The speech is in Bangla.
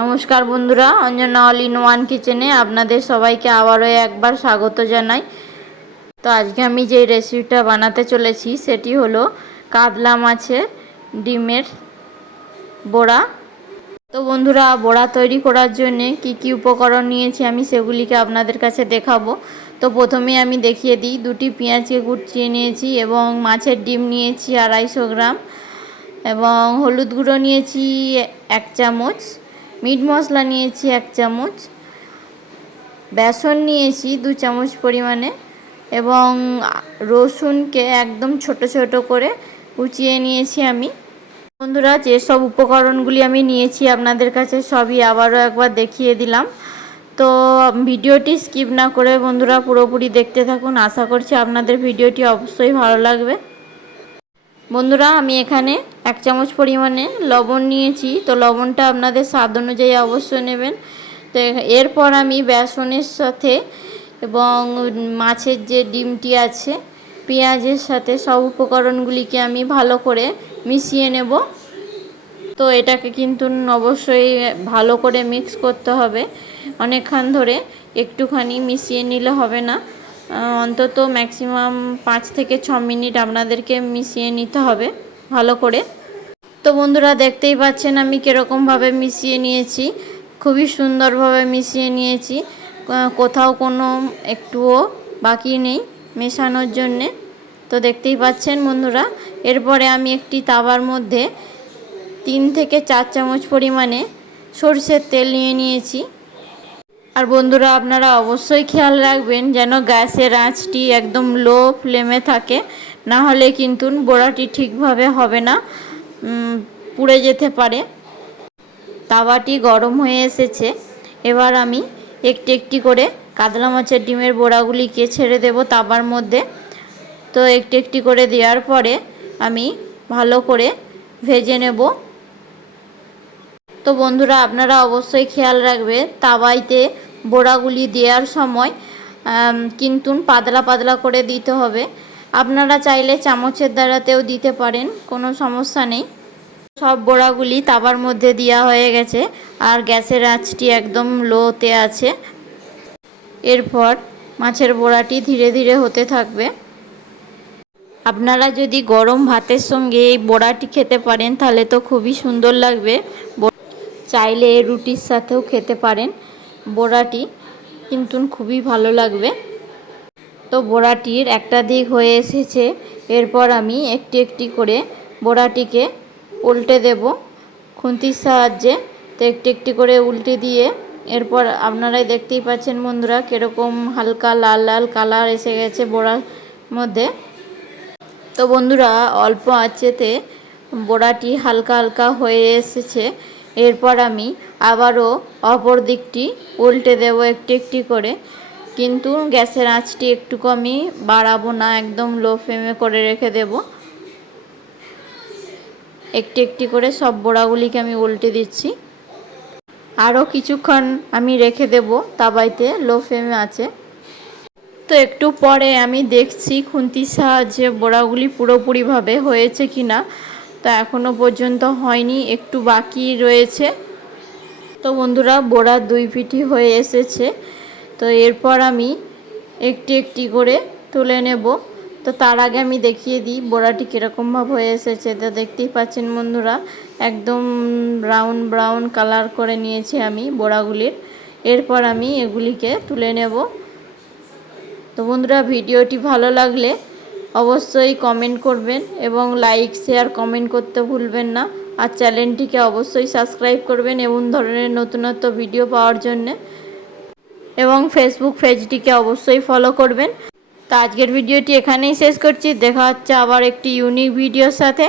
নমস্কার বন্ধুরা, অঞ্জনা অল ইন ওয়ান কিচেনে আপনাদের সবাইকে আবারও একবার স্বাগত জানাই। তো আজকে আমি যে রেসিপিটা বানাতে চলেছি সেটি হলো কাতলা মাছের ডিমের বড়া। তো বন্ধুরা, বড়া তৈরি করার জন্যে কি উপকরণ নিয়েছি আমি সেগুলিকে আপনাদের কাছে দেখাবো। তো প্রথমে আমি দেখিয়ে দিই, দুটি পেঁয়াজকে কুচিয়ে নিয়েছি এবং মাছের ডিম নিয়েছি 250 গ্রাম, এবং হলুদ গুঁড়ো নিয়েছি 1 চামচ, মিট মশলা নিয়েছি 1 চামচ, বেসন নিয়েছি 2 চামচ পরিমাণে, এবং রসুনকে একদম ছোট ছোট করে কুচিয়ে নিয়েছি আমি। বন্ধুরা, যেসব উপকরণগুলি আমি নিয়েছি আপনাদের কাছে সবই আবারও একবার দেখিয়ে দিলাম। তো ভিডিওটি স্কিপ না করে বন্ধুরা পুরোপুরি দেখতে থাকুন। আশা করছি আপনাদের ভিডিওটি অবশ্যই ভালো লাগবে। বন্ধুরা, আমি এখানে 1 চামচ পরিমাণে লবণ নিয়েছি। তো লবণটা আপনাদের স্বাদ অনুযায়ী অবশ্যই নেবেন। তো এরপর আমি বেসনের সাথে এবং মাছের যে ডিমটি আছে পেঁয়াজের সাথে সব উপকরণগুলিকে আমি ভালো করে মিশিয়ে নেব। তো এটাকে কিন্তু অবশ্যই ভালো করে মিক্স করতে হবে অনেকক্ষণ ধরে, একটুখানি মিশিয়ে নিলে হবে না, অন্তত ম্যাক্সিমাম 5 থেকে 6 মিনিট আপনাদেরকে মিশিয়ে নিতে হবে ভালো করে। তো বন্ধুরা, দেখতেই পাচ্ছেন আমি কীরকমভাবে মিশিয়ে নিয়েছি, খুবই সুন্দরভাবে মিশিয়ে নিয়েছি, কোথাও কোনো একটুও বাকি নেই মেশানোর জন্যে। তো দেখতেই পাচ্ছেন বন্ধুরা, এরপরে আমি একটি তাওয়ার মধ্যে 3 থেকে 4 চামচ পরিমাণে সরষের তেল নিয়ে নিয়েছি। আর বন্ধুরা, আপনারা অবশ্যই খেয়াল রাখবেন যেন গ্যাসের আঁচটি একদম লো ফ্লেমে থাকে, না হলে কিন্তু বড়াটি ঠিকভাবে হবে না, পুড়ে যেতে পারে। তাওয়াটি গরম হয়ে এসেছে, এবার আমি একটি একটি করে কাতলা মাছের ডিমের বড়াগুলিকে ছেড়ে দেব তাওয়ার মধ্যে। তো একটি একটি করে দেওয়ার পরে আমি ভালো করে ভেজে নেব। তো বন্ধুরা, আপনারা অবশ্যই খেয়াল রাখবে তাওয়াইতে বড়াগুলি দেওয়ার সময় কিন্তু পাতলা পাতলা করে দিতে হবে। আপনারা চাইলে চামচের দ্বারাতেও দিতে পারেন, কোনো সমস্যা নেই। সব বড়াগুলি তাওয়ার মধ্যে দেওয়া হয়ে গেছে আর গ্যাসের আঁচটি একদম লোতে আছে। এরপর মাছের বড়াটি ধীরে ধীরে হতে থাকবে। আপনারা যদি গরম ভাতের সঙ্গে এই বড়াটি খেতে পারেন তাহলে তো খুবই সুন্দর লাগবে। চাইলে রুটির সাথেও খেতে পারেন, বড়াটি কিন্তু খুবই ভালো লাগবে। তো বড়াটির একটা দিক হয়ে এসেছে, এরপর আমি একটি একটি করে বড়াটিকে উল্টে দেব খুন্তির সাহায্যে। তো একটি একটি করে উল্টে দিয়ে এরপর আপনারাই দেখতেই পাচ্ছেন বন্ধুরা কীরকম হালকা লাল লাল কালার এসে গেছে বড়ার মধ্যে। তো বন্ধুরা, অল্প আঁচেতে বড়াটি হালকা হালকা হয়ে এসেছে। এরপর আমি আবারও অপর দিকটি উল্টে দেব একটি একটি করে, কিন্তু গ্যাসের আঁচটি একটু আমি বাড়াবো না, একদম লো ফ্লেমে করে রেখে দেব। একটি একটি করে সব বড়াগুলিকে আমি উল্টে দিচ্ছি। আরও কিছুক্ষণ আমি রেখে দেব তাওয়াইতে লো ফ্লেমে আছে। তো একটু পরে আমি দেখছি খুন্তির সাহায্যে বড়াগুলি পুরোপুরিভাবে হয়েছে কিনা। তো এখনও পর্যন্ত হয়নি, একটু বাকি রয়েছে। তো বন্ধুরা, বড়া 2 পিঠই হয়ে এসেছে। তো এরপর আমি একটি একটি করে তুলে নেব। তো তার আগে আমি দেখিয়ে দিই বড়াটি কীরকমভাবে হয়ে এসেছে। তো দেখতেই পাচ্ছেন বন্ধুরা, একদম ব্রাউন ব্রাউন কালার করে নিয়েছি আমি বড়াগুলির। এরপর আমি এগুলিকে তুলে নেব। তো বন্ধুরা, ভিডিওটি ভালো লাগলে অবশ্যই কমেন্ট করবেন এবং লাইক শেয়ার কমেন্ট করতে ভুলবেন না। আর চ্যানেলটিকে অবশ্যই সাবস্ক্রাইব করবেন এমন ধরনের নতুনত্ব ভিডিও পাওয়ার জন্য, এবং ফেসবুক পেজটিকে অবশ্যই ফলো করবেন। তো আজকের ভিডিওটি এখানেই শেষ করছি। দেখা হচ্ছে আবার একটি ইউনিক ভিডিওর সাথে।